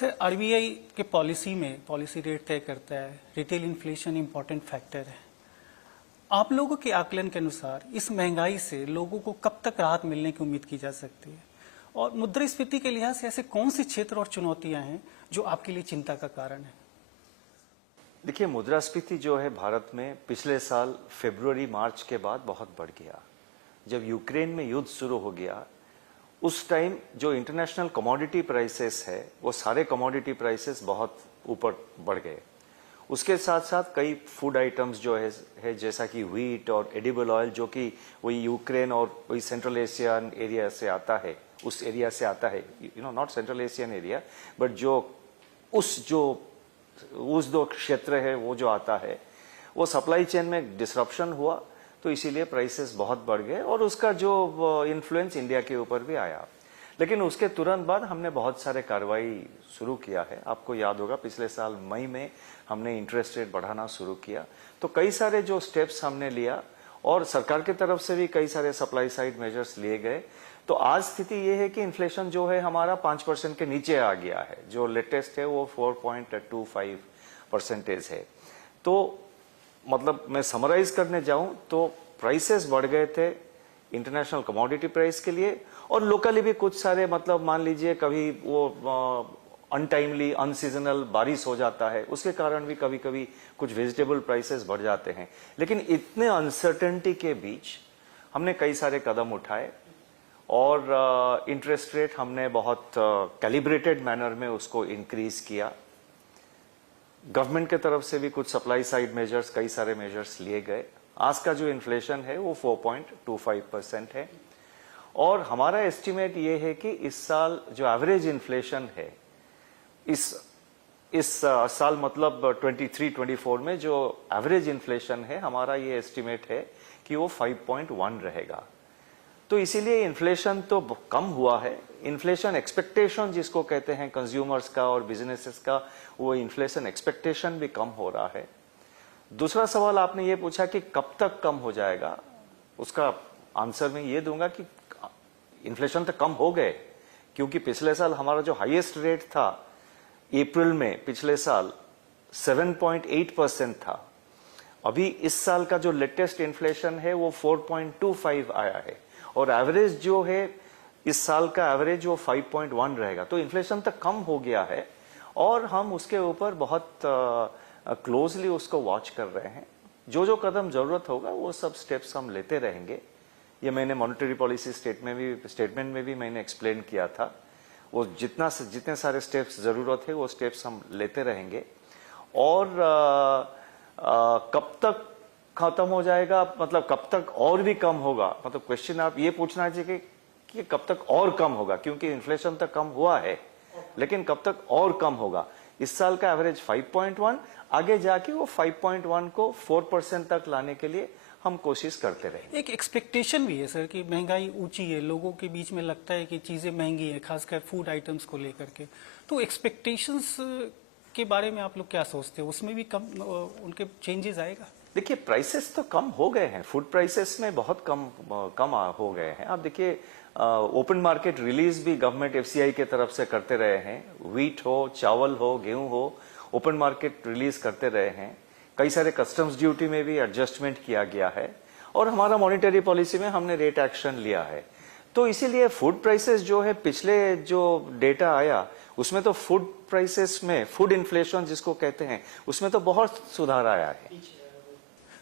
Sir, RBI के policy में policy rate तय करता है, रिटेल इन्फ्लेशन इम्पोर्टेंट फैक्टर है। आप लोगों के आकलन के अनुसार इस महंगाई से लोगों को कब तक राहत मिलने की उम्मीद की जा सकती है, और मुद्रास्फीति के लिहाज से ऐसे कौन से क्षेत्र और चुनौतियां हैं जो आपके लिए चिंता का कारण है? देखिए, मुद्रास्फीति जो है भारत में पिछले साल फरवरी मार्च के बाद बहुत बढ़ गया। जब यूक्रेन में युद्ध शुरू हो गया उस टाइम जो इंटरनेशनल कमोडिटी प्राइसेस है वो सारे कमोडिटी प्राइसेस बहुत ऊपर बढ़ गए। उसके साथ साथ कई फूड आइटम्स जो है जैसा कि व्हीट और एडिबल ऑयल, जो कि वही यूक्रेन और वही सेंट्रल एशियन एरिया से आता है, उस एरिया से आता है, not central Asian area but उस दो क्षेत्र है वो जो आता है, वो सप्लाई चेन में डिसरप्शन हुआ तो इसीलिए प्राइसेस बहुत बढ़ गए और उसका जो इन्फ्लुएंस इंडिया के ऊपर भी आया। लेकिन उसके तुरंत बाद हमने बहुत सारे कार्रवाई शुरू किया है। आपको याद होगा पिछले साल मई में हमने इंटरेस्ट रेट बढ़ाना शुरू किया, तो कई सारे जो स्टेप्स हमने लिया और सरकार की तरफ से भी कई सारे सप्लाई साइड मेजर्स लिए गए। तो आज स्थिति ये है कि इन्फ्लेशन जो है हमारा 5% के नीचे आ गया है। जो लेटेस्ट है वो 4.25% है। तो मतलब मैं समराइज करने जाऊं तो प्राइसेस बढ़ गए थे इंटरनेशनल कमोडिटी प्राइस के लिए, और लोकली भी कुछ सारे, मतलब मान लीजिए कभी वो अनटाइमली अनसीजनल बारिश हो जाता है, उसके कारण भी कभी कभी कुछ वेजिटेबल प्राइसेस बढ़ जाते हैं। लेकिन इतने अनसर्टेनिटी के बीच हमने कई सारे कदम उठाए और इंटरेस्ट रेट हमने बहुत कैलिब्रेटेड मैनर में उसको इंक्रीज किया। गवर्नमेंट के तरफ से भी कुछ सप्लाई साइड मेजर्स, कई सारे मेजर्स लिए गए। आज का जो इन्फ्लेशन है वो 4.25% है और हमारा एस्टिमेट ये है कि इस साल जो एवरेज इन्फ्लेशन है इस साल मतलब 23-24 में जो एवरेज इन्फ्लेशन है, हमारा ये एस्टिमेट है कि वो 5.1 रहेगा। तो इसीलिए इन्फ्लेशन तो कम हुआ है। इन्फ्लेशन एक्सपेक्टेशन जिसको कहते हैं कंज्यूमर्स का और बिजनेसेस का, वो इन्फ्लेशन एक्सपेक्टेशन भी कम हो रहा है। दूसरा सवाल आपने ये पूछा कि कब तक कम हो जाएगा, उसका आंसर मैं ये दूंगा कि इन्फ्लेशन तो कम हो गए, क्योंकि पिछले साल हमारा जो हाईएस्ट रेट था अप्रैल में पिछले साल 7.8% था। अभी इस साल का जो लेटेस्ट इन्फ्लेशन है वो 4.25 आया है और एवरेज जो है इस साल का एवरेज वो 5.1 रहेगा। तो इन्फ्लेशन तक कम हो गया है और हम उसके ऊपर बहुत क्लोजली उसको वॉच कर रहे हैं। जो जो कदम जरूरत होगा वो सब स्टेप्स हम लेते रहेंगे। ये मैंने मॉनेटरी पॉलिसी स्टेटमेंट में भी मैंने एक्सप्लेन किया था। वो जितने सारे स्टेप्स जरूरत है वो स्टेप्स हम लेते रहेंगे। और कब तक खत्म हो जाएगा, मतलब कब तक और भी कम होगा, मतलब क्वेश्चन आप ये पूछना चाहिए कि कब तक और कम होगा, क्योंकि इन्फ्लेशन तक कम हुआ है लेकिन कब तक और कम होगा। इस साल का एवरेज 5.1, आगे जाके वो 5.1 को 4% तक लाने के लिए हम कोशिश करते रहेंगे। एक एक्सपेक्टेशन भी है सर कि महंगाई ऊंची है, लोगों के बीच में लगता है कि चीजें महंगी हैं, खासकर फूड आइटम्स को लेकर के। तो एक्सपेक्टेशंस के बारे में आप लोग क्या सोचते हो, उसमें भी कम उनके चेंजेस आएगा? देखिए, प्राइसेस तो कम हो गए हैं, फूड प्राइसेस में बहुत कम हो गए हैं। आप देखिए, ओपन मार्केट रिलीज भी गवर्नमेंट एफसीआई के तरफ से करते रहे हैं। व्हीट हो, चावल हो, गेहूं हो, ओपन मार्केट रिलीज करते रहे हैं। कई सारे कस्टम्स ड्यूटी में भी एडजस्टमेंट किया गया है और हमारा मॉनेटरी पॉलिसी में हमने रेट एक्शन लिया है। तो इसीलिए फूड प्राइसेस जो है, पिछले जो डेटा आया उसमें तो फूड प्राइसेस में, फूड इन्फ्लेशन जिसको कहते हैं, उसमें तो बहुत सुधार आया है।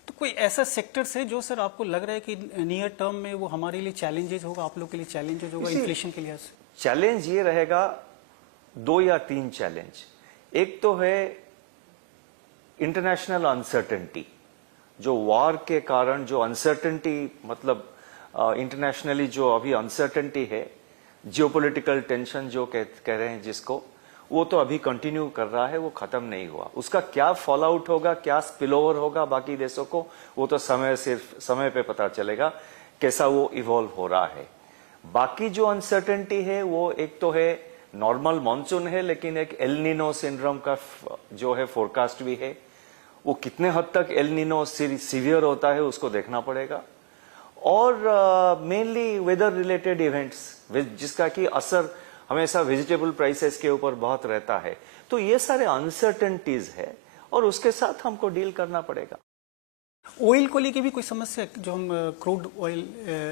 तो कोई ऐसा सेक्टर्स है जो सर आपको लग रहा है कि नियर टर्म में वो हमारे लिए चैलेंजेस होगा, आप लोग के लिए चैलेंजेस होगा इन्फ्लेशन के लिहाज से? चैलेंज ये रहेगा, 2 या 3 चैलेंज। एक तो है इंटरनेशनल अनसर्टेनिटी, जो वॉर के कारण जो अनसर्टेनिटी, मतलब इंटरनेशनली जो अभी अनसर्टेनिटी है, जियोपॉलिटिकल टेंशन जो कह रहे हैं जिसको, वो तो अभी कंटिन्यू कर रहा है, वो खत्म नहीं हुआ। उसका क्या फॉल आउट होगा, क्या स्पिल ओवर होगा बाकी देशों को, वो तो सिर्फ समय पे पता चलेगा कैसा वो इवॉल्व हो रहा है। बाकी जो अनसर्टेनिटी है वो एक तो है नॉर्मल मॉनसून है, लेकिन एक एल नीनो सिंड्रोम का जो है फोरकास्ट भी है। वो कितने हद तक एल नीनो सीवियर होता है उसको देखना पड़ेगा। और मेनली वेदर रिलेटेड इवेंट्स जिसका कि असर हमेशा वेजिटेबल प्राइसेस के ऊपर बहुत रहता है। तो ये सारे अनसर्टेनिटीज है और उसके साथ हमको डील करना पड़ेगा। ऑयल को लेके भी कोई समस्या, जो हम क्रूड ऑयल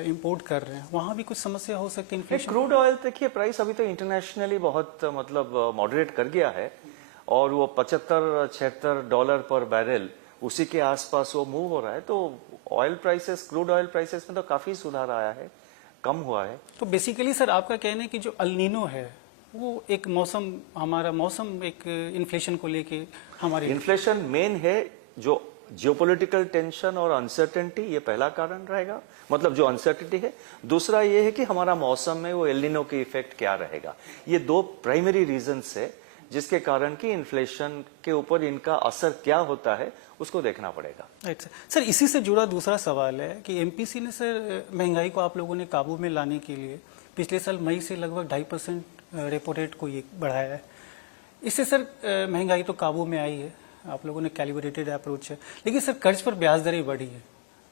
इंपोर्ट कर रहे हैं, वहां भी कुछ समस्या हो सकती है इन्फ्लेशन? क्रूड ऑयल देखिए प्राइस अभी तो इंटरनेशनली बहुत मतलब मॉडरेट कर गया है और वो 75-76 डॉलर पर बैरल उसी के आसपास वो मूव हो रहा है। तो oil prices, crude oil prices में तो काफी सुधार आया है, कम हुआ है। तो बेसिकली सर आपका कहना है कि जो अल नीनो है वो एक मौसम, हमारा मौसम एक इन्फ्लेशन को लेके हमारे इन्फ्लेशन मेन है, जो जियोपॉलिटिकल टेंशन और अनसर्टेनिटी, ये पहला कारण रहेगा, मतलब जो अनसर्टेनिटी है। दूसरा ये है कि हमारा मौसम में वो एल नीनो की इफेक्ट क्या रहेगा। ये दो प्राइमरी रीजंस है जिसके कारण कि इन्फ्लेशन के ऊपर इनका असर क्या होता है उसको देखना पड़ेगा। राइट सर, इसी से जुड़ा दूसरा सवाल है कि एमपीसी ने सर महंगाई को आप लोगों ने काबू में लाने के लिए पिछले साल मई से लगभग 2.5% रेपो रेट को ये बढ़ाया है। इससे सर महंगाई तो काबू में आई है, आप लोगों ने कैलिब्रेटेड अप्रोच है, लेकिन सर कर्ज पर ब्याज दरें बढ़ी है।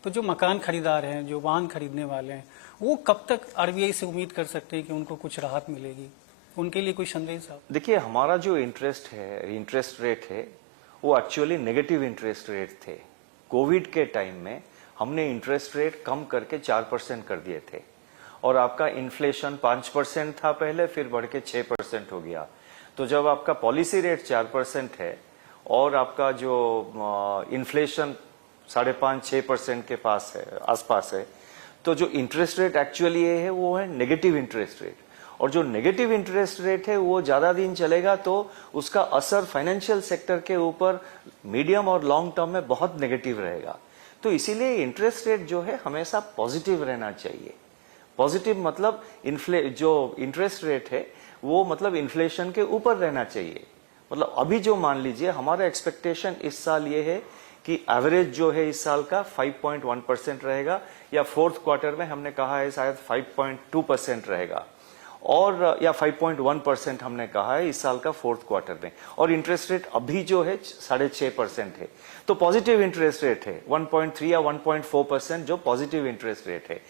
तो जो मकान खरीदार हैं, जो वाहन खरीदने वाले हैं, वो कब तक आरबीआई से उम्मीद कर सकते हैं कि उनको कुछ राहत मिलेगी? उनके लिए कोई संदेश आप? देखिए, हमारा जो इंटरेस्ट रेट है वो एक्चुअली नेगेटिव इंटरेस्ट रेट थे। कोविड के टाइम में हमने इंटरेस्ट रेट कम करके 4% कर दिए थे और आपका इन्फ्लेशन 5% था पहले, फिर बढ़ के 6% हो गया। तो जब आपका पॉलिसी रेट 4% है और आपका जो इन्फ्लेशन 5.5-6% के पास है, आसपास है, तो जो इंटरेस्ट रेट एक्चुअली ये है वो है नेगेटिव इंटरेस्ट रेट। और जो नेगेटिव इंटरेस्ट रेट है वो ज्यादा दिन चलेगा तो उसका असर फाइनेंशियल सेक्टर के ऊपर मीडियम और लॉन्ग टर्म में बहुत नेगेटिव रहेगा। तो इसीलिए इंटरेस्ट रेट जो है हमेशा पॉजिटिव रहना चाहिए। पॉजिटिव मतलब जो इंटरेस्ट रेट है वो मतलब इन्फ्लेशन के ऊपर रहना चाहिए। मतलब अभी जो मान लीजिए हमारा एक्सपेक्टेशन इस साल ये है कि एवरेज जो है इस साल का 5.1% रहेगा, या फोर्थ क्वार्टर में हमने कहा है शायद 5.2% रहेगा, और या 5.1% हमने कहा है इस साल का फोर्थ क्वार्टर में। और इंटरेस्ट रेट अभी जो है 6.5% है। तो पॉजिटिव इंटरेस्ट रेट है 1.3 या 1.4% जो पॉजिटिव इंटरेस्ट रेट है।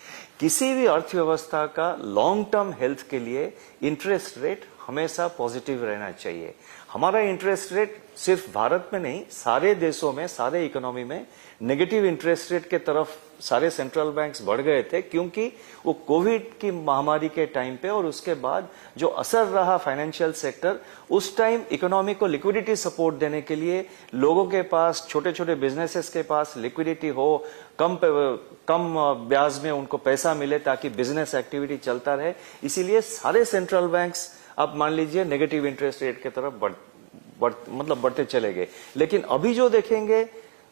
किसी भी अर्थव्यवस्था का लॉन्ग टर्म हेल्थ के लिए इंटरेस्ट रेट हमेशा पॉजिटिव रहना चाहिए। हमारा इंटरेस्ट रेट सिर्फ भारत में नहीं, सारे देशों में, सारे इकोनॉमी में नेगेटिव इंटरेस्ट रेट के तरफ सारे सेंट्रल बैंक्स बढ़ गए थे, क्योंकि वो कोविड की महामारी के टाइम पे और उसके बाद जो असर रहा फाइनेंशियल सेक्टर, उस टाइम इकोनॉमी को लिक्विडिटी सपोर्ट देने के लिए लोगों के पास, छोटे छोटे बिजनेसेस के पास लिक्विडिटी हो, कम ब्याज में उनको पैसा मिले ताकि बिजनेस एक्टिविटी चलता रहे। इसीलिए सारे सेंट्रल बैंक्स आप मान लीजिए नेगेटिव इंटरेस्ट रेट के तरफ बढ़ते चले गए। लेकिन अभी जो देखेंगे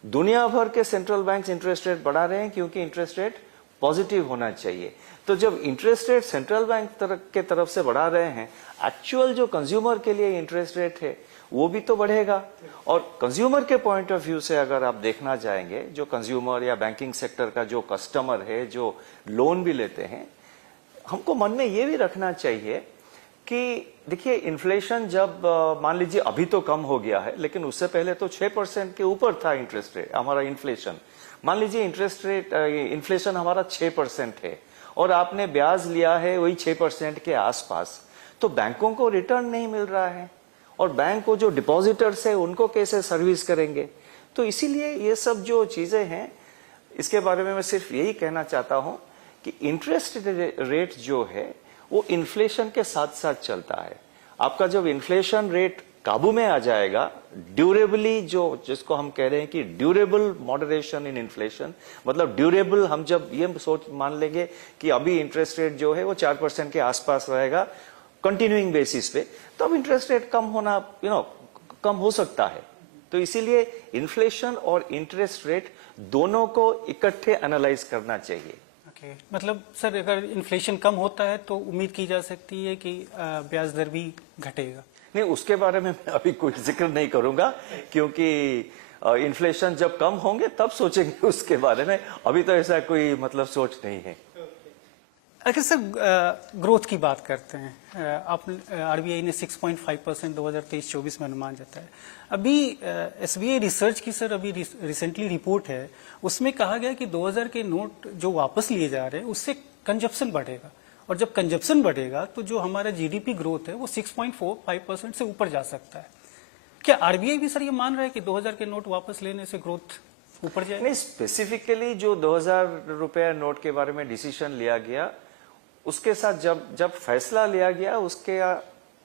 दुनिया भर के सेंट्रल बैंक्स इंटरेस्ट रेट बढ़ा रहे हैं, क्योंकि इंटरेस्ट रेट पॉजिटिव होना चाहिए। तो जब इंटरेस्ट रेट सेंट्रल बैंक के तरफ से बढ़ा रहे हैं, एक्चुअल जो कंज्यूमर के लिए इंटरेस्ट रेट है वो भी तो बढ़ेगा। और कंज्यूमर के पॉइंट ऑफ व्यू से अगर आप देखना चाहेंगे, जो कंज्यूमर या बैंकिंग सेक्टर का जो कस्टमर है, जो लोन भी लेते हैं, हमको मन में ये भी रखना चाहिए कि देखिए इन्फ्लेशन जब मान लीजिए अभी तो कम हो गया है, लेकिन उससे पहले तो 6% के ऊपर था इंटरेस्ट रेट हमारा इन्फ्लेशन। मान लीजिए इन्फ्लेशन हमारा 6% है और आपने ब्याज लिया है वही 6% के आसपास, तो बैंकों को रिटर्न नहीं मिल रहा है और बैंक को जो डिपॉजिटर्स है उनको कैसे सर्विस करेंगे। तो इसीलिए ये सब जो चीजें हैं, इसके बारे में मैं सिर्फ यही कहना चाहता हूं कि इंटरेस्ट रेट जो है वो इन्फ्लेशन के साथ साथ चलता है। आपका जब इन्फ्लेशन रेट काबू में आ जाएगा, ड्यूरेबली, जो जिसको हम कह रहे हैं कि ड्यूरेबल मॉडरेशन इन इन्फ्लेशन, मतलब ड्यूरेबल, हम जब ये सोच मान लेंगे कि अभी इंटरेस्ट रेट जो है वो 4% के आसपास रहेगा कंटिन्यूइंग बेसिस पे, तो अब इंटरेस्ट रेट कम होना कम हो सकता है। तो इसीलिए इन्फ्लेशन और इंटरेस्ट रेट दोनों को इकट्ठे एनालाइज करना चाहिए। मतलब सर अगर इन्फ्लेशन कम होता है तो उम्मीद की जा सकती है कि ब्याज दर भी घटेगा? नहीं, उसके बारे में मैं अभी कोई जिक्र नहीं करूंगा, क्योंकि इन्फ्लेशन जब कम होंगे तब सोचेंगे उसके बारे में। अभी तो ऐसा कोई मतलब सोच नहीं है। अगर सर ग्रोथ की बात करते हैं, आप आरबीआई ने 6.5% 2023-24 में अनुमान जताया। अभी एसबीआई रिसर्च की सर अभी रिसेंटली रिपोर्ट है, उसमें कहा गया कि 2000 के नोट जो वापस लिए जा रहे हैं उससे कंजप्शन बढ़ेगा और जब कंजप्शन बढ़ेगा तो जो हमारा जीडीपी ग्रोथ है वो 6.45% से ऊपर जा सकता है। क्या आरबीआई भी सर ये मान रहा है कि 2000 के नोट वापस लेने से ग्रोथ ऊपर जाएगी? नहीं, स्पेसिफिकली जो 2000 रुपया नोट के बारे में डिसीजन लिया गया, उसके साथ जब फैसला लिया गया, उसके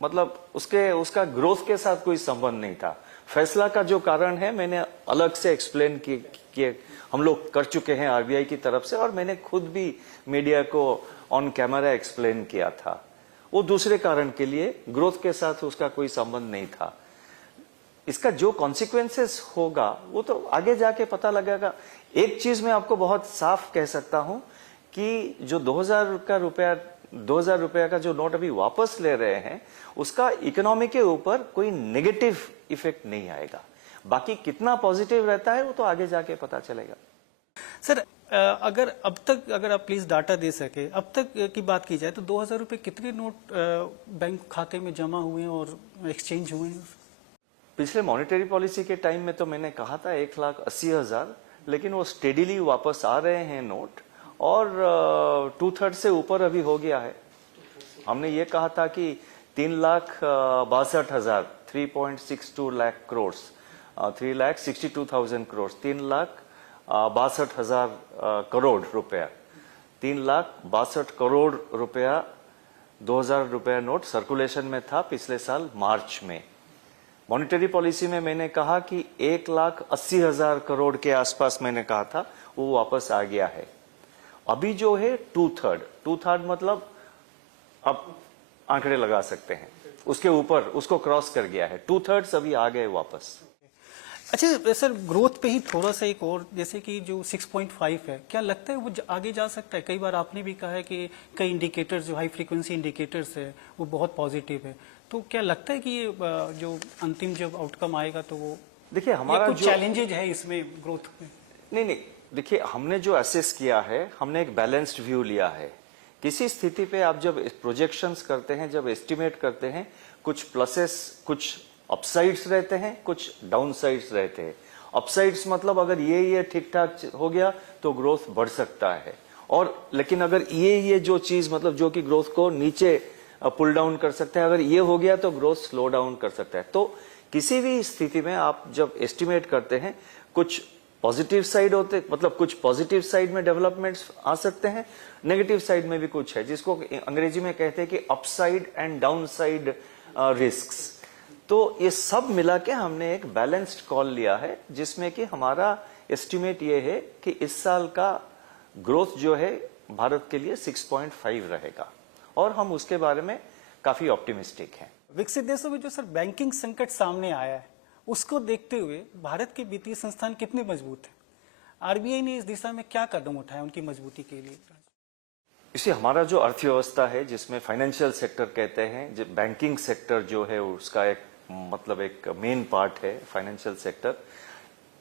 मतलब उसका ग्रोथ के साथ कोई संबंध नहीं था। फैसला का जो कारण है मैंने अलग से एक्सप्लेन किए, हम लोग कर चुके हैं आरबीआई की तरफ से, और मैंने खुद भी मीडिया को ऑन कैमरा एक्सप्लेन किया था। वो दूसरे कारण के लिए, ग्रोथ के साथ उसका कोई संबंध नहीं था। इसका जो कॉन्सिक्वेंसेस होगा वो तो आगे जाके पता लगेगा। एक चीज मैं आपको बहुत साफ कह सकता हूं कि जो 2000 रुपया का जो नोट अभी वापस ले रहे हैं, उसका इकोनॉमी के ऊपर कोई नेगेटिव इफेक्ट नहीं आएगा। बाकी कितना पॉजिटिव रहता है वो तो आगे जाके पता चलेगा। सर अगर अब तक, अगर आप प्लीज डाटा दे सके, अब तक की बात की जाए तो 2000 रुपए कितने नोट बैंक खाते में जमा हुए हैं और एक्सचेंज हुए हैं? पिछले मॉनेटरी पॉलिसी के टाइम में तो मैंने कहा था 1,80,000, लेकिन वो स्टेडिली वापस आ रहे हैं नोट, और 2/3 से ऊपर अभी हो गया है। हमने ये कहा था कि 3,62,000, 3.62 लाख करोड़, 3,62,000 करोड़, 3,62,000 करोड़ रुपया, 3,62 करोड़ रुपया 2000 रुपया नोट सर्कुलेशन में था पिछले साल मार्च में। मॉनेटरी पॉलिसी में मैंने कहा कि 1,80,000 करोड़ के आसपास मैंने कहा था, वो वापस आ गया है। अभी जो है 2/3 मतलब अब आंकड़े लगा सकते हैं, उसके ऊपर उसको क्रॉस कर गया है। 2/3 अभी आ गए वापस। अच्छा सर, ग्रोथ पे ही थोड़ा सा एक और, जैसे कि जो 6.5 है, क्या लगता है वो आगे जा सकता है? कई बार आपने भी कहा है कि कई इंडिकेटर्स, जो हाई फ्रीक्वेंसी इंडिकेटर्स है, वो बहुत पॉजिटिव है। तो क्या लगता है कि ये जो अंतिम जब आउटकम आएगा तो वो, देखिए हमारा कुछ चैलेंजेज है इसमें ग्रोथ में? नहीं, देखिए हमने जो असेस किया है, हमने एक बैलेंस्ड व्यू लिया है। किसी स्थिति पे आप जब प्रोजेक्शंस करते हैं, जब एस्टिमेट करते हैं, कुछ प्लसेस, कुछ अपसाइड्स रहते हैं, कुछ डाउनसाइड्स रहते हैं। अपसाइड्स मतलब अगर ये ठीक ठाक हो गया तो ग्रोथ बढ़ सकता है, और लेकिन अगर ये जो चीज मतलब जो कि ग्रोथ को नीचे पुल डाउन कर सकता है, अगर ये हो गया तो ग्रोथ स्लो डाउन कर सकता है। तो किसी भी स्थिति में आप जब एस्टिमेट करते हैं, कुछ पॉजिटिव साइड होते, मतलब कुछ पॉजिटिव साइड में डेवलपमेंट्स आ सकते हैं, नेगेटिव साइड में भी कुछ है, जिसको अंग्रेजी में कहते हैं कि अपसाइड एंड डाउनसाइड रिस्क्स। तो ये सब मिला के हमने एक बैलेंस्ड कॉल लिया है, जिसमें कि हमारा एस्टिमेट ये है कि इस साल का ग्रोथ जो है भारत के लिए 6.5 रहेगा, और हम उसके बारे में काफी ऑप्टिमिस्टिक हैं। विकसित देशों में जो सर बैंकिंग संकट सामने आया है, उसको देखते हुए भारत के वित्तीय संस्थान कितने मजबूत हैं? आरबीआई ने इस दिशा में क्या कदम उठाए उनकी मजबूती के लिए? इसे हमारा जो अर्थव्यवस्था है, जिसमें फाइनेंशियल सेक्टर कहते हैं, जो बैंकिंग सेक्टर जो है उसका एक मतलब एक मेन पार्ट है फाइनेंशियल सेक्टर।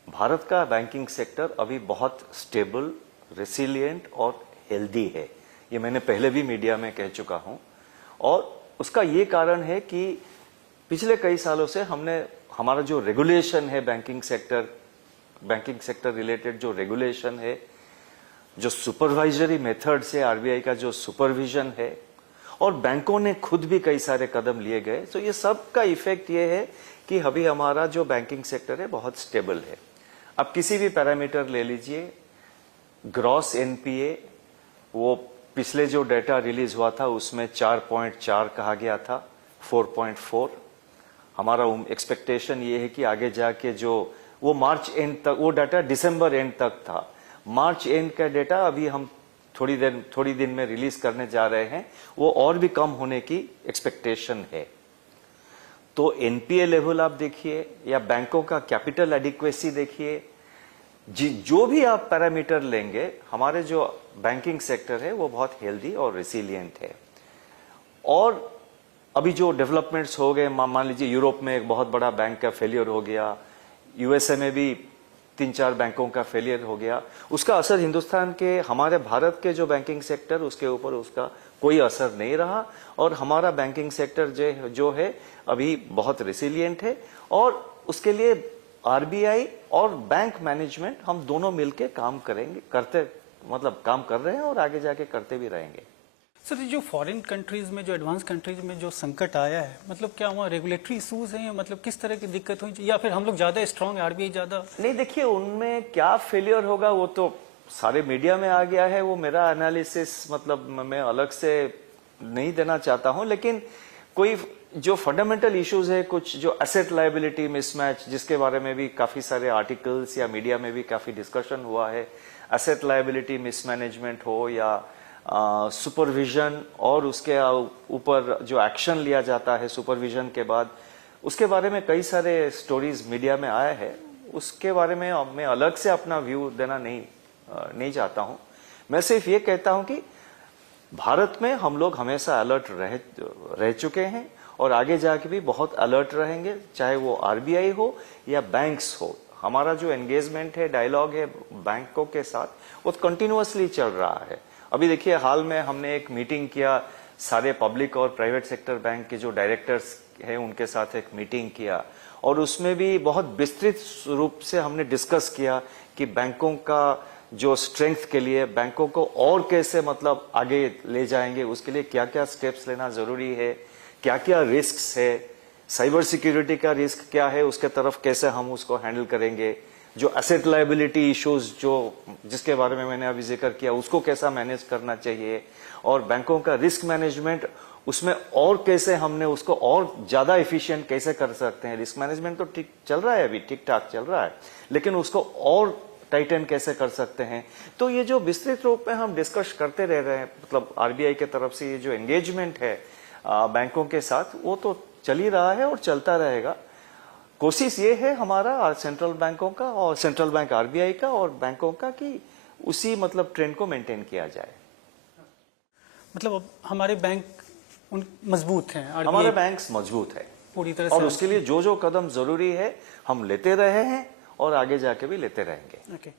भारत का बैंकिंग सेक्टर अभी बहुत स्टेबल, रेसिलिएंट और हेल्दी है। ये मैंने पहले भी मीडिया में कह चुका हूं, और उसका ये कारण है कि पिछले कई सालों से हमने हमारा जो रेगुलेशन है बैंकिंग सेक्टर रिलेटेड जो रेगुलेशन है, जो सुपरवाइजरी मेथड से आरबीआई का जो सुपरविजन है, और बैंकों ने खुद भी कई सारे कदम लिए गए। तो ये सब का इफेक्ट ये है कि अभी हमारा जो बैंकिंग सेक्टर है बहुत स्टेबल है। अब किसी भी पैरामीटर ले लीजिए, ग्रॉस एनपीए, वो पिछले जो डेटा रिलीज हुआ था उसमें 4.4 कहा गया था, 4.4। हमारा एक्सपेक्टेशन ये है कि आगे जाके जो वो मार्च एंड तक, वो डाटा दिसंबर एंड तक था, मार्च एंड का डेटा अभी हम थोड़ी दिन में रिलीज करने जा रहे हैं, वो और भी कम होने की एक्सपेक्टेशन है। तो एनपीए लेवल आप देखिए, या बैंकों का कैपिटल एडिक्वेसी देखिए, जो भी आप पैरामीटर लेंगे, हमारे जो बैंकिंग सेक्टर है वो बहुत हेल्दी और रेसिलिएंट है। और अभी जो डेवलपमेंट्स हो गए, मान लीजिए यूरोप में एक बहुत बड़ा बैंक का फेलियर हो गया, यूएसए में भी 3-4 बैंकों का फेलियर हो गया, उसका असर हिंदुस्तान के, हमारे भारत के जो बैंकिंग सेक्टर, उसके ऊपर उसका कोई असर नहीं रहा, और हमारा बैंकिंग सेक्टर जो है अभी बहुत रेसिलिएंट है। और उसके लिए आरबीआई और बैंक मैनेजमेंट, हम दोनों मिलकर काम करेंगे, काम कर रहे हैं और आगे जाके करते भी रहेंगे। सर जो फॉरेन कंट्रीज में, जो एडवांस कंट्रीज में जो संकट आया है, मतलब क्या वहाँ रेगुलेटरी इशूज हैं, या मतलब किस तरह की दिक्कत हुई, या फिर हम लोग ज्यादा स्ट्रांग, आरबीआई ज्यादा? नहीं, देखिए उनमें क्या फेलियर होगा वो तो सारे मीडिया में आ गया है, वो मेरा एनालिसिस मतलब मैं अलग से नहीं देना चाहता हूं, लेकिन कोई जो फंडामेंटल इश्यूज है, कुछ जो एसेट लायबिलिटी मिसमैच, जिसके बारे में भी काफी सारे आर्टिकल्स या मीडिया में भी काफी डिस्कशन हुआ है, एसेट लायबिलिटी मिसमैनेजमेंट हो या सुपरविजन और उसके ऊपर जो एक्शन लिया जाता है सुपरविजन के बाद, उसके बारे में कई सारे स्टोरीज मीडिया में आया है। उसके बारे में मैं अलग से अपना व्यू देना नहीं चाहता हूं। मैं सिर्फ ये कहता हूं कि भारत में हम लोग हमेशा अलर्ट रह चुके हैं और आगे जाके भी बहुत अलर्ट रहेंगे, चाहे वो आरबीआई हो या बैंक्स हो। हमारा जो एंगेजमेंट है, डायलॉग है बैंकों के साथ, वो कंटिन्यूअसली चल रहा है। अभी देखिए हाल में हमने एक मीटिंग किया, सारे पब्लिक और प्राइवेट सेक्टर बैंक के जो डायरेक्टर्स हैं उनके साथ एक मीटिंग किया, और उसमें भी बहुत विस्तृत रूप से हमने डिस्कस किया कि बैंकों का जो स्ट्रेंथ के लिए बैंकों को और कैसे मतलब आगे ले जाएंगे, उसके लिए क्या क्या स्टेप्स लेना जरूरी है, क्या क्या रिस्क है, साइबर सिक्योरिटी का रिस्क क्या है, उसके तरफ कैसे हम उसको हैंडल करेंगे, जो एसेट लायबिलिटी इश्यूज जो जिसके बारे में मैंने अभी जिक्र किया उसको कैसा मैनेज करना चाहिए, और बैंकों का रिस्क मैनेजमेंट उसमें और कैसे हमने उसको और ज्यादा एफिशिएंट कैसे कर सकते हैं। रिस्क मैनेजमेंट तो ठीक चल रहा है, अभी ठीक ठाक चल रहा है, लेकिन उसको और टाइटन कैसे कर सकते हैं। तो ये जो विस्तृत रूप में हम डिस्कस करते रह रहे हैं, मतलब आरबीआई की तरफ से ये जो एंगेजमेंट है बैंकों के साथ, वो तो चल ही रहा है और चलता रहेगा। कोशिश ये है हमारा सेंट्रल बैंकों का और सेंट्रल बैंक आरबीआई का और बैंकों का कि उसी मतलब ट्रेंड को मेंटेन किया जाए। मतलब अब हमारे बैंक मजबूत हैं, हमारे बैंक्स मजबूत है पूरी तरह से, और उसके लिए जो जो कदम जरूरी है हम लेते रहे हैं और आगे जाके भी लेते रहेंगे। ओके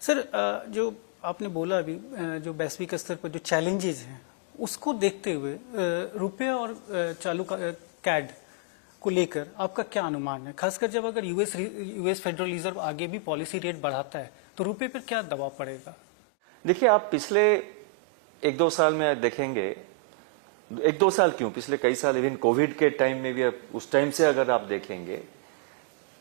सर, जो आपने बोला अभी, जो वैश्विक स्तर पर जो चैलेंजेस हैं उसको देखते हुए रुपया और चालू कैड को लेकर आपका क्या अनुमान है? खासकर जब अगर यूएस फेडरल रिजर्व आगे भी पॉलिसी रेट बढ़ाता है तो रुपये पर क्या दबाव पड़ेगा? देखिए आप पिछले 1-2 साल में देखेंगे, 1-2 साल क्यों, पिछले कई साल, इवन कोविड के टाइम में भी, उस टाइम से अगर आप देखेंगे,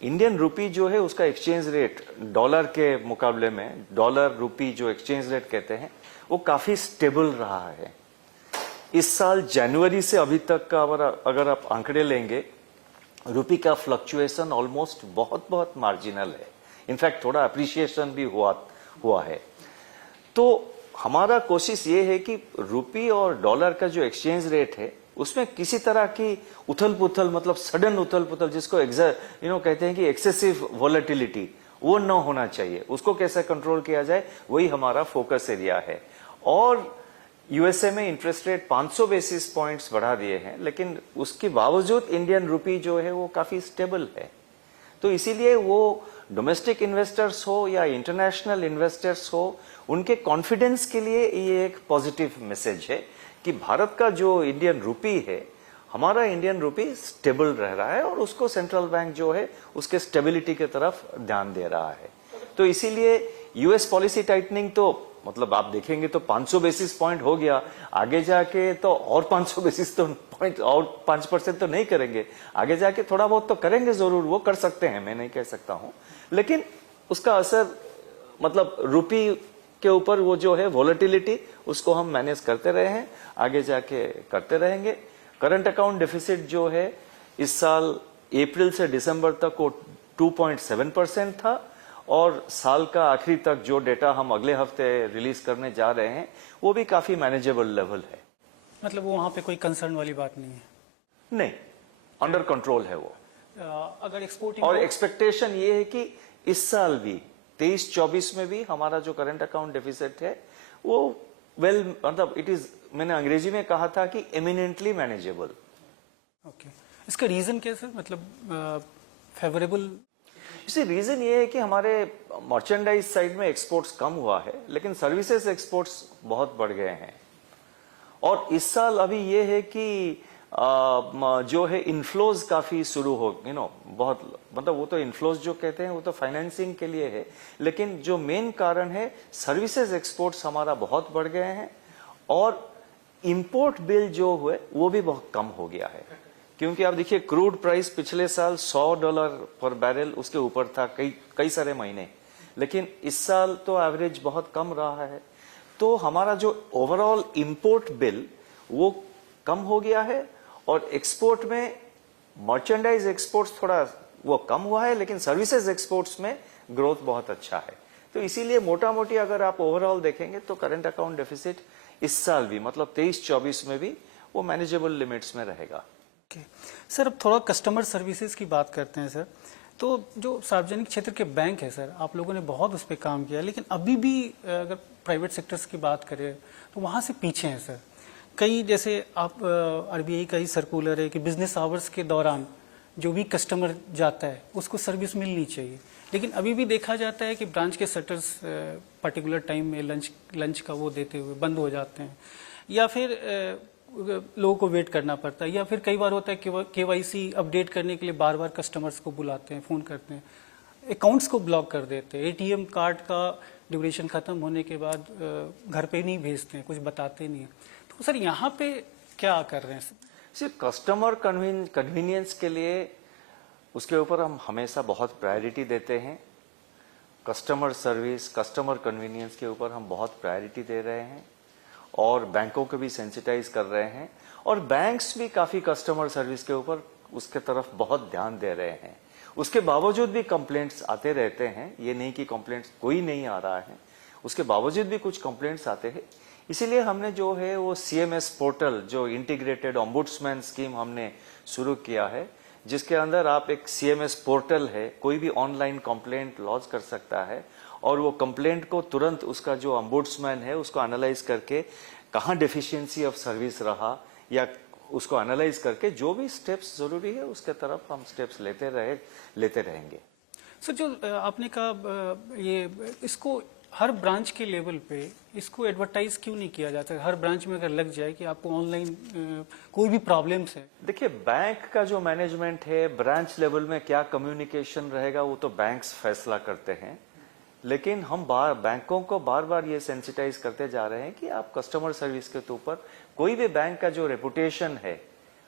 इंडियन रुपी जो है उसका एक्सचेंज रेट डॉलर के मुकाबले में, डॉलर रुपी जो एक्सचेंज रेट कहते हैं, वो काफी स्टेबल रहा है। इस साल जनवरी से अभी तक का अगर आप आंकड़े लेंगे, रुपी का फ्लक्चुएशन ऑलमोस्ट बहुत मार्जिनल है, इनफैक्ट थोड़ा अप्रिसिएशन भी हुआ है। तो हमारा कोशिश ये है कि रुपी और डॉलर का जो एक्सचेंज रेट है उसमें किसी तरह की उथल पुथल, मतलब सडन उथल पुथल, जिसको कहते हैं कि एक्सेसिव वॉलेटिलिटी, वो न होना चाहिए। उसको कैसे कंट्रोल किया जाए, वही हमारा फोकस एरिया है। और यूएसए में इंटरेस्ट रेट 500 बेसिस पॉइंट्स बढ़ा दिए हैं, लेकिन उसके बावजूद इंडियन रुपी जो है वो काफी स्टेबल है। तो इसीलिए वो डोमेस्टिक इन्वेस्टर्स हो या इंटरनेशनल इन्वेस्टर्स हो, उनके कॉन्फिडेंस के लिए ये एक पॉजिटिव मैसेज है कि भारत का जो इंडियन रुपी है, हमारा इंडियन रुपी स्टेबल रह रहा है और उसको सेंट्रल बैंक जो है उसके स्टेबिलिटी की तरफ ध्यान दे रहा है। तो इसीलिए यूएस पॉलिसी टाइटनिंग तो मतलब आप देखेंगे तो 500 बेसिस पॉइंट हो गया, आगे जाके तो और 500 बेसिस तो पॉइंट और 5% तो नहीं करेंगे, आगे जाके थोड़ा बहुत तो करेंगे जरूर, वो कर सकते हैं, मैं नहीं कह सकता हूं, लेकिन उसका असर मतलब रुपी के ऊपर वो जो है वॉलेटिलिटी, उसको हम मैनेज करते रहे हैं, आगे जाके करते रहेंगे। करंट अकाउंट डेफिसिट जो है इस साल अप्रैल से दिसंबर तक वो 2.7% था, और साल का आखिरी तक जो डेटा हम अगले हफ्ते रिलीज करने जा रहे हैं वो भी काफी मैनेजेबल लेवल है। मतलब वो वहां पे कोई कंसर्न वाली बात नहीं है? नहीं, अंडर कंट्रोल है वो। अगर एक्सपोर्टिंग और एक्सपेक्टेशन ये है कि इस साल भी 23-24 में भी हमारा जो करंट अकाउंट डेफिसिट है वो मतलब इट इज, मैंने अंग्रेजी में कहा था कि एमिनेंटली मैनेजेबल। ओके, इसका रीजन क्या सर, मतलब फेवरेबल? इसी रीजन ये है कि हमारे मर्चेंडाइज साइड में एक्सपोर्ट्स कम हुआ है, लेकिन सर्विसेज एक्सपोर्ट्स बहुत बढ़ गए हैं। और इस साल अभी ये है कि जो है इनफ्लोज काफी शुरू हो, बहुत, मतलब वो तो इनफ्लोज जो कहते हैं वो तो फाइनेंसिंग के लिए है, लेकिन जो मेन कारण है सर्विसेज एक्सपोर्ट्स हमारा बहुत बढ़ गए हैं। और इंपोर्ट बिल जो हुए वो भी बहुत कम हो गया है, क्योंकि आप देखिए क्रूड प्राइस पिछले साल $100 पर बैरल उसके ऊपर था कई सारे महीने, लेकिन इस साल तो एवरेज बहुत कम रहा है। तो हमारा जो ओवरऑल इंपोर्ट बिल वो कम हो गया है, और एक्सपोर्ट में मर्चेंडाइज एक्सपोर्ट्स थोड़ा वो कम हुआ है, लेकिन सर्विसेज एक्सपोर्ट्स में ग्रोथ बहुत अच्छा है। तो इसीलिए मोटा मोटी अगर आप ओवरऑल देखेंगे तो करंट अकाउंट डेफिसिट इस साल भी, मतलब 23-24 में भी वो मैनेजेबल लिमिट्स में रहेगा। ओके सर, अब थोड़ा कस्टमर सर्विसेज की बात करते हैं सर। तो जो सार्वजनिक क्षेत्र के बैंक है सर, आप लोगों ने बहुत उस पर काम किया, लेकिन अभी भी अगर प्राइवेट सेक्टर्स की बात करें तो वहाँ से पीछे हैं सर। कई जैसे आप आरबीआई का ही सर्कुलर है कि बिजनेस आवर्स के दौरान जो भी कस्टमर जाता है उसको सर्विस मिलनी चाहिए, लेकिन अभी भी देखा जाता है कि ब्रांच के शटर्स पर्टिकुलर टाइम में लंच का वो देते हुए बंद हो जाते हैं, या फिर लोगों को वेट करना पड़ता है, या फिर कई बार होता है कि केवाईसी अपडेट करने के लिए बार बार कस्टमर्स को बुलाते हैं, फ़ोन करते हैं, अकाउंट्स को ब्लॉक कर देते हैं, एटीएम कार्ड का ड्यूरेशन ख़त्म होने के बाद घर पे नहीं भेजते हैं, कुछ बताते नहीं हैं। तो सर यहाँ पे क्या कर रहे हैं? सिर्फ कस्टमर कन्वीनियंस के लिए उसके ऊपर हम हमेशा बहुत प्रायोरिटी देते हैं। कस्टमर सर्विस, कस्टमर कन्वीनियंस के ऊपर हम बहुत प्रायोरिटी दे रहे हैं, और बैंकों को भी सेंसिटाइज कर रहे हैं, और बैंक्स भी काफी कस्टमर सर्विस के ऊपर उसके तरफ बहुत ध्यान दे रहे हैं। उसके बावजूद भी कंप्लेंट्स आते रहते हैं, ये नहीं कि कंप्लेंट्स कोई नहीं आ रहा है, उसके बावजूद भी कुछ कंप्लेंट्स आते हैं। इसीलिए हमने जो है वो सीएमएस पोर्टल, जो इंटीग्रेटेड ऑम्बुड्समैन स्कीम हमने शुरू किया है, जिसके अंदर आप एक सीएमएस पोर्टल है, कोई भी ऑनलाइन कंप्लेंट लॉन्च कर सकता है, और वो कंप्लेंट को तुरंत उसका जो ऑम्बुड्समैन है उसको एनालाइज करके कहाँ डेफिशिएंसी ऑफ सर्विस रहा, या उसको एनालाइज करके जो भी स्टेप्स जरूरी है उसके तरफ हम स्टेप्स लेते रहेंगे। सर जो आपने कहा ये इसको हर ब्रांच के लेवल पे इसको एडवर्टाइज क्यों नहीं किया जाता? हर ब्रांच में अगर लग जाए कि आपको ऑनलाइन कोई भी प्रॉब्लम्स है। देखिए, बैंक का जो मैनेजमेंट है, ब्रांच लेवल में क्या कम्युनिकेशन रहेगा वो तो बैंक्स फैसला करते हैं, लेकिन हम बैंकों को बार बार ये सेंसिटाइज करते जा रहे हैं कि आप कस्टमर सर्विस के ऊपर कोई भी बैंक का जो रेपुटेशन है,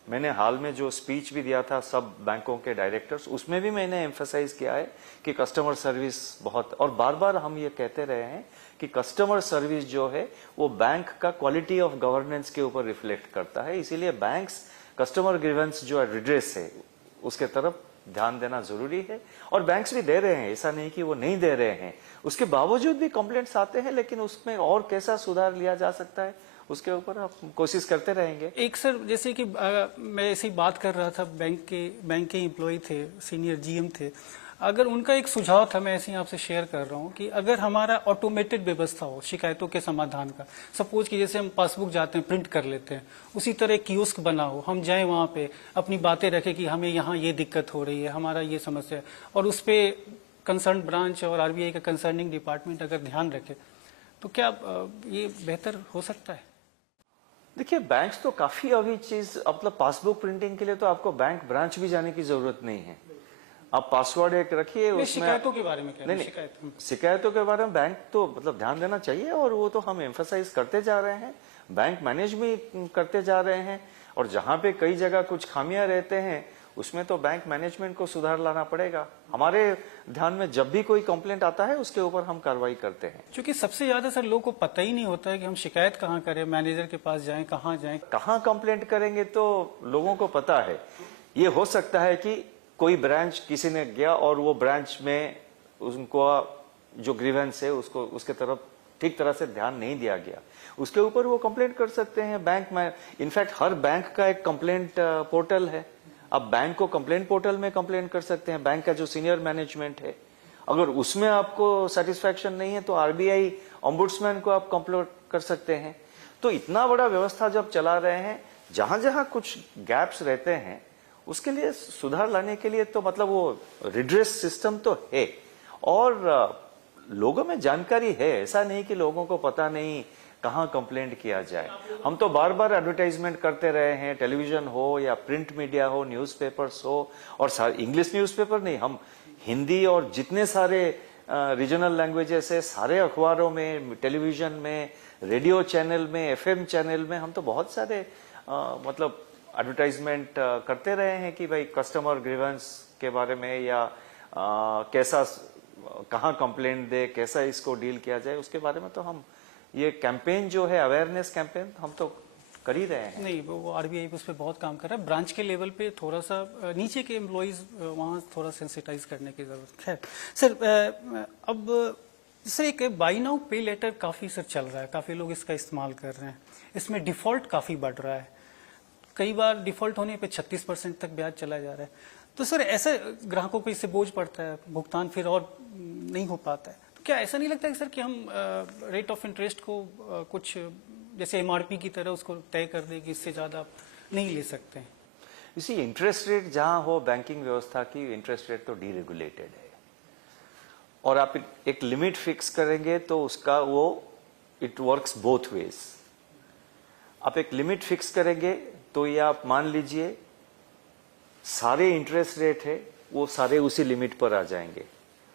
मैंने हाल में जो स्पीच भी दिया था सब बैंकों के डायरेक्टर्स, उसमें भी मैंने एम्फसाइज किया है कि कस्टमर सर्विस बहुत, और बार बार हम ये कहते रहे हैं कि कस्टमर सर्विस जो है वो बैंक का क्वालिटी ऑफ गवर्नेंस के ऊपर रिफ्लेक्ट करता है। इसीलिए बैंक्स कस्टमर ग्रीवेंस जो रिड्रेस है उसके तरफ ध्यान देना जरूरी है, और बैंक्स भी दे रहे हैं, ऐसा नहीं कि वो नहीं दे रहे हैं। उसके बावजूद भी कंप्लेंट्स आते हैं, लेकिन उसमें और कैसा सुधार लिया जा सकता है उसके ऊपर आप कोशिश करते रहेंगे। एक सर जैसे कि मैं ऐसे ही बात कर रहा था, बैंक के एम्प्लॉय थे, सीनियर जीएम थे, अगर उनका एक सुझाव था, मैं ऐसे ही आपसे शेयर कर रहा हूँ कि अगर हमारा ऑटोमेटेड व्यवस्था हो शिकायतों के समाधान का, सपोज कि जैसे हम पासबुक जाते हैं प्रिंट कर लेते हैं, उसी तरह एक कियोस्क बना हो, हम जाएं वहाँ पे अपनी बातें रखें कि हमें यहाँ ये दिक्कत हो रही है, हमारा ये समस्या है, और उस पर कंसर्न ब्रांच और आरबीआई का कंसर्निंग डिपार्टमेंट अगर ध्यान रखे तो क्या ये बेहतर हो सकता है? देखिए, बैंक्स तो काफी अभी चीज, मतलब पासबुक प्रिंटिंग के लिए तो आपको बैंक ब्रांच भी जाने की जरूरत नहीं है। आप पासवर्ड एक रखिए, उसमें शिकायतों के बारे में क्या? नहीं, शिकायतों के बारे में बैंक तो मतलब ध्यान देना चाहिए, और वो तो हम एम्फसाइज करते जा रहे हैं, बैंक मैनेज भी करते जा रहे हैं, और जहां पे कई जगह कुछ खामियां रहते हैं उसमें तो बैंक मैनेजमेंट को सुधार लाना पड़ेगा। हमारे ध्यान में जब भी कोई कंप्लेंट आता है उसके ऊपर हम कार्रवाई करते हैं। क्योंकि सबसे ज्यादा सर लोगों को पता ही नहीं होता है कि हम शिकायत कहाँ करें, मैनेजर के पास जाएं, कहाँ कंप्लेंट करेंगे तो लोगों को पता है। ये हो सकता है कि कोई ब्रांच किसी ने गया और वो ब्रांच में उनको जो ग्रीवेंस है उसको उसके तरफ ठीक तरह से ध्यान नहीं दिया गया, उसके ऊपर वो कंप्लेंट कर सकते हैं बैंक में। इनफैक्ट हर बैंक का एक कंप्लेंट पोर्टल है, आप बैंक को कंप्लेंट पोर्टल में कंप्लेंट कर सकते हैं। बैंक का जो सीनियर मैनेजमेंट है, अगर उसमें आपको सेटिस्फैक्शन नहीं है तो आरबीआई ऑम्बुड्समैन को आप कंप्लेंट कर सकते हैं। तो इतना बड़ा व्यवस्था जब चला रहे हैं, जहां जहां कुछ गैप्स रहते हैं उसके लिए सुधार लाने के लिए तो मतलब वो रिड्रेस सिस्टम तो है, और लोगों में जानकारी है, ऐसा नहीं कि लोगों को पता नहीं कहाँ कंप्लेंट किया जाए। हम तो बार बार एडवर्टाइजमेंट करते रहे हैं, टेलीविजन हो या प्रिंट मीडिया हो, न्यूज़पेपर्स हो, और इंग्लिश न्यूज़पेपर नहीं, हम हिंदी और जितने सारे रीजनल लैंग्वेजेस है, सारे अखबारों में, टेलीविजन में, रेडियो चैनल में, एफएम चैनल में हम तो बहुत सारे मतलब एडवर्टाइजमेंट करते रहे हैं कि भाई कस्टमर ग्रीवेंस के बारे में या कैसा, कहाँ कंप्लेंट दे, कैसा इसको डील किया जाए, उसके बारे में तो हम ये कैंपेन जो है, अवेयरनेस कैंपेन, हम तो कर ही रहे हैं। नहीं, वो आरबीआई उस पर बहुत काम कर रहा है। ब्रांच के लेवल पे थोड़ा सा नीचे के एम्प्लॉयज वहाँ थोड़ा सेंसिटाइज करने की जरूरत है। सर अब सर एक बाई नाउ पे लेटर काफी सर चल रहा है, काफी लोग इसका इस्तेमाल कर रहे हैं। इसमें डिफॉल्ट काफी बढ़ रहा है, कई बार डिफॉल्ट होने पे 36% तक ब्याज चला जा रहा है। तो सर ऐसे ग्राहकों पे इससे बोझ पड़ता है, भुगतान फिर और नहीं हो पाता है। तो क्या ऐसा नहीं लगता है सर कि हम रेट ऑफ इंटरेस्ट को कुछ जैसे एमआरपी की तरह उसको तय कर दे कि इससे ज्यादा आप नहीं ले सकते हैं? इसी इंटरेस्ट रेट जहां हो, बैंकिंग व्यवस्था की इंटरेस्ट रेट तो डीरेगुलेटेड है, और आप एक लिमिट फिक्स करेंगे तो उसका वो इट वर्क्स बोथ वेज। आप एक लिमिट फिक्स करेंगे तो ये आप मान लीजिए सारे इंटरेस्ट रेट है वो सारे उसी लिमिट पर आ जाएंगे,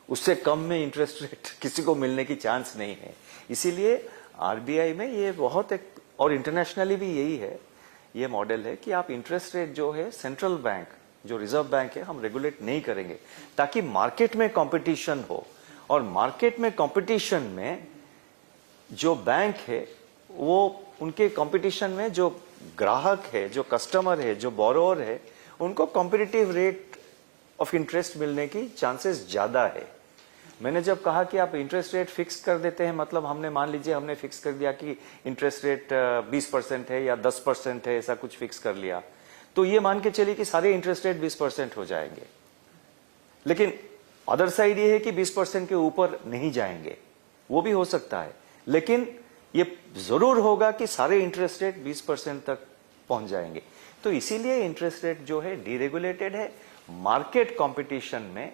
उससे कम में इंटरेस्ट रेट किसी को मिलने की चांस नहीं है। इसीलिए आरबीआई में ये बहुत एक, और इंटरनेशनली भी यही है, ये मॉडल है कि आप इंटरेस्ट रेट जो है सेंट्रल बैंक, जो रिजर्व बैंक है, हम रेगुलेट नहीं करेंगे ताकि मार्केट में कंपटीशन हो। और मार्केट में कंपटीशन में जो बैंक है वो उनके कंपटीशन में जो ग्राहक है, जो कस्टमर है, जो बोरोवर है, उनको कॉम्पिटिटिव रेट ऑफ इंटरेस्ट मिलने की चांसेस ज्यादा है। मैंने जब कहा कि आप इंटरेस्ट रेट फिक्स कर देते हैं, मतलब हमने मान लीजिए हमने फिक्स कर दिया कि इंटरेस्ट रेट 20% है या 10% है, ऐसा कुछ फिक्स कर लिया, तो ये मान के चलिए कि सारे इंटरेस्ट रेट 20% हो जाएंगे। लेकिन अदर साइड ये है कि 20% के ऊपर नहीं जाएंगे, वो भी हो सकता है, लेकिन ये जरूर होगा कि सारे इंटरेस्ट रेट 20% तक पहुंच जाएंगे। तो इसीलिए इंटरेस्ट रेट जो है डीरेगुलेटेड है मार्केट कंपटीशन में।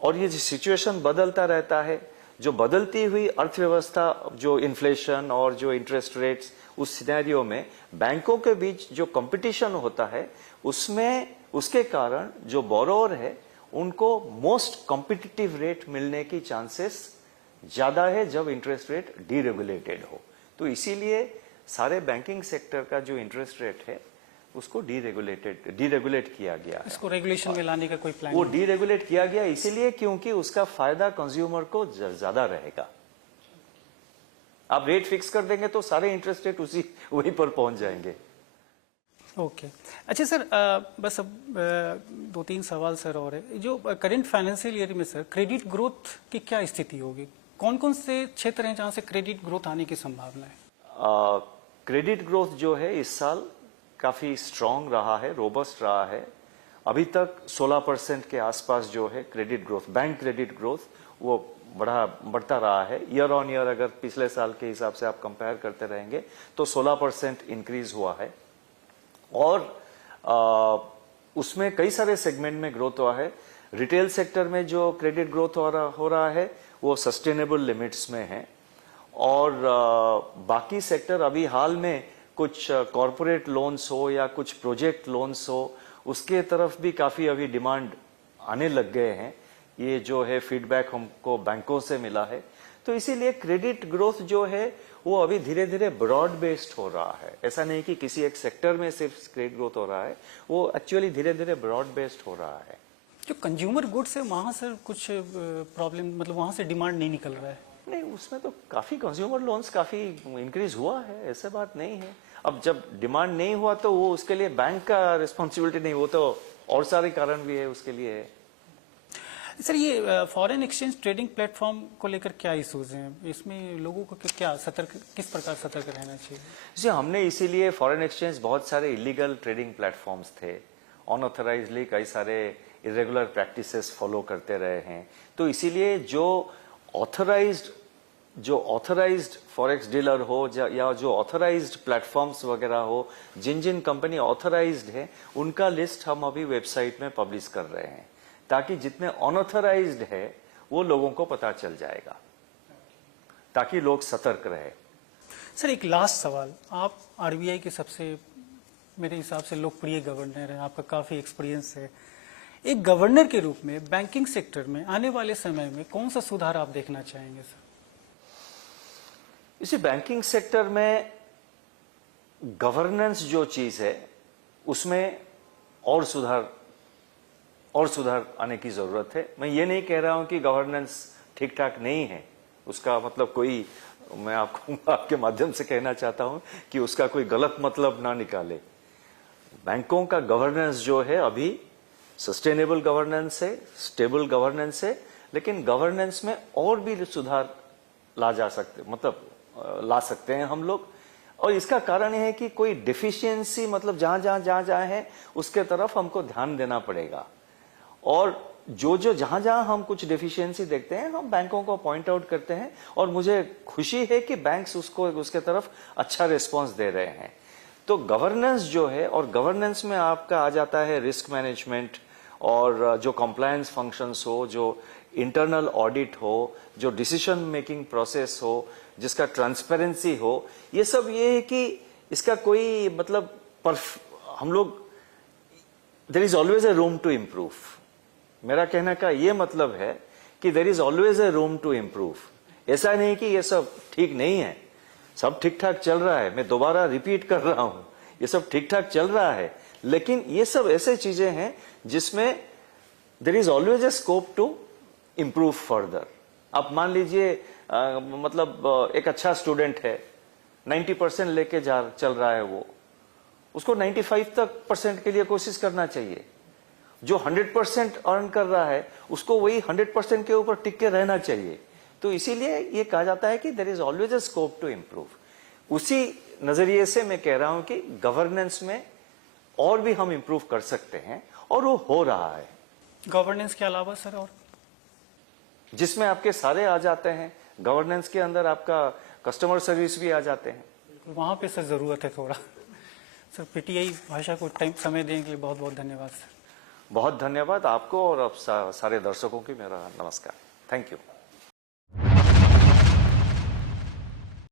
और ये जो सिचुएशन बदलता रहता है, जो बदलती हुई अर्थव्यवस्था, जो इन्फ्लेशन और जो इंटरेस्ट रेट्स, उस सिनेरियो में बैंकों के बीच जो कंपटीशन होता है, उसमें उसके कारण जो बोरोवर है उनको मोस्ट कॉम्पिटिटिव रेट मिलने की चांसेस ज्यादा है जब इंटरेस्ट रेट डीरेगुलेटेड हो। तो इसीलिए सारे बैंकिंग सेक्टर का जो इंटरेस्ट रेट है उसको डीरेगुलेट किया गया है। इसको रेगुलेशन में लाने का कोई प्लान? वो डीरेगुलेट किया गया इसीलिए क्योंकि उसका फायदा कंज्यूमर को ज्यादा रहेगा। आप रेट फिक्स कर देंगे तो सारे इंटरेस्ट रेट उसी वहीं पर पहुंच जाएंगे। ओके, अच्छा सर, बस अब 2-3 सवाल सर और है। जो करंट फाइनेंशियल ईयर में सर क्रेडिट ग्रोथ की क्या स्थिति होगी? कौन कौन से क्षेत्र हैं जहां से क्रेडिट ग्रोथ आने की संभावना है? क्रेडिट ग्रोथ जो है इस साल काफी स्ट्रांग रहा है, रोबस्ट रहा है। अभी तक 16% के आसपास जो है credit growth, bank credit growth, वो बढ़ता रहा है। ईयर ऑन ईयर अगर पिछले साल के हिसाब से आप कंपेयर करते रहेंगे तो 16% इंक्रीज हुआ है। और उसमें कई सारे सेगमेंट में ग्रोथ हुआ है। रिटेल सेक्टर में जो क्रेडिट ग्रोथ हो रहा है वो सस्टेनेबल लिमिट्स में है। और बाकी सेक्टर अभी हाल में कुछ कॉरपोरेट लोन्स हो या कुछ प्रोजेक्ट लोन्स हो, उसके तरफ भी काफी अभी डिमांड आने लग गए हैं। ये जो है फीडबैक हमको बैंकों से मिला है। तो इसीलिए क्रेडिट ग्रोथ जो है वो अभी धीरे धीरे ब्रॉड बेस्ड हो रहा है। ऐसा नहीं कि किसी एक सेक्टर में सिर्फ क्रेडिट ग्रोथ हो रहा है, वो एक्चुअली धीरे धीरे ब्रॉड बेस्ड हो रहा है। जो कंज्यूमर गुड्स है वहां सर कुछ प्रॉब्लम, मतलब वहां से डिमांड नहीं निकल रहा है? नहीं, उसमें तो काफी कंज्यूमर लोन्स काफी इंक्रीज हुआ है, ऐसा बात नहीं है। अब जब डिमांड नहीं हुआ तो वो उसके लिए बैंक का रिस्पॉन्सिबिलिटी नहीं, वो तो और सारे कारण भी है उसके लिए। सर ये फॉरेन एक्सचेंज ट्रेडिंग प्लेटफॉर्म को लेकर क्या इश्यूज हैं? इसमें लोगों को क्या किस प्रकार सतर्क रहना चाहिए? जी, हमने इसीलिए फॉरेन एक्सचेंज, बहुत सारे इलीगल ट्रेडिंग प्लेटफॉर्म्स थे, अनऑथराइज्डली कई सारे इरेगुलर प्रैक्टिसेस फॉलो करते रहे हैं। तो इसीलिए जो ऑथराइज्ड फॉरेक्स डीलर हो या जो ऑथराइज्ड प्लेटफॉर्म्स वगैरह हो, जिन जिन कंपनी ऑथराइज्ड है उनका लिस्ट हम अभी वेबसाइट में पब्लिश कर रहे हैं, ताकि जितने अनऑथराइज्ड है वो लोगों को पता चल जाएगा, ताकि लोग सतर्क रहे। सर एक लास्ट सवाल, आप आरबीआई के सबसे मेरे हिसाब से लोकप्रिय गवर्नर हैं, आपका काफी एक्सपीरियंस है। एक गवर्नर के रूप में बैंकिंग सेक्टर में आने वाले समय में कौन सा सुधार आप देखना चाहेंगे सर? इसी बैंकिंग सेक्टर में गवर्नेंस जो चीज है उसमें और सुधार आने की जरूरत है। मैं ये नहीं कह रहा हूं कि गवर्नेंस ठीक ठाक नहीं है, उसका मतलब कोई, मैं आपको आपके माध्यम से कहना चाहता हूं कि उसका कोई गलत मतलब ना निकाले। बैंकों का गवर्नेंस जो है अभी सस्टेनेबल गवर्नेंस है, स्टेबल गवर्नेंस है, लेकिन गवर्नेंस में और भी सुधार ला सकते हैं हम लोग। और इसका कारण यह है कि कोई डेफिशिएंसी मतलब जहां है उसके तरफ हमको ध्यान देना पड़ेगा। और जहां हम कुछ डेफिशिएंसी देखते हैं हम बैंकों को पॉइंट आउट करते हैं, और मुझे खुशी है कि बैंक्स उसके तरफ अच्छा रिस्पांस दे रहे हैं। तो गवर्नेंस जो है, और गवर्नेंस में आपका आ जाता है रिस्क मैनेजमेंट, और जो कंप्लायंस फंक्शंस हो, जो इंटरनल ऑडिट हो, जो डिसीजन मेकिंग प्रोसेस हो, जिसका ट्रांसपेरेंसी हो, ये सब ये है कि इसका कोई मतलब हम लोग there is always a room to improve. मेरा कहने का ये मतलब है कि there is always a room to improve. ऐसा नहीं कि ये सब ठीक नहीं है, सब ठीक ठाक चल रहा है। मैं दोबारा रिपीट कर रहा हूं, ये सब ठीक ठाक चल रहा है, लेकिन ये सब ऐसे चीजें हैं जिसमें there is always a scope to improve further. आप मान लीजिए मतलब एक अच्छा स्टूडेंट है, 90% लेके चल रहा है, वो उसको 95% के लिए कोशिश करना चाहिए। जो 100% अर्न कर रहा है उसको वही 100% के ऊपर टिक के रहना चाहिए। तो इसीलिए ये कहा जाता है कि there is always a scope to improve. उसी नजरिए से मैं कह रहा हूं कि गवर्नेंस में और भी हम इम्प्रूव कर सकते हैं, और वो हो रहा है। गवर्नेंस के अलावा सर और जिसमें आपके सारे आ जाते हैं, गवर्नेंस के अंदर आपका कस्टमर सर्विस भी आ जाते हैं। वहां पे सर जरूरत है थोड़ा। सर पीटीआई भाषा को समय देने के लिए बहुत बहुत धन्यवाद सर। बहुत धन्यवाद आपको, और अब सारे दर्शकों की मेरा नमस्कार। Thank you.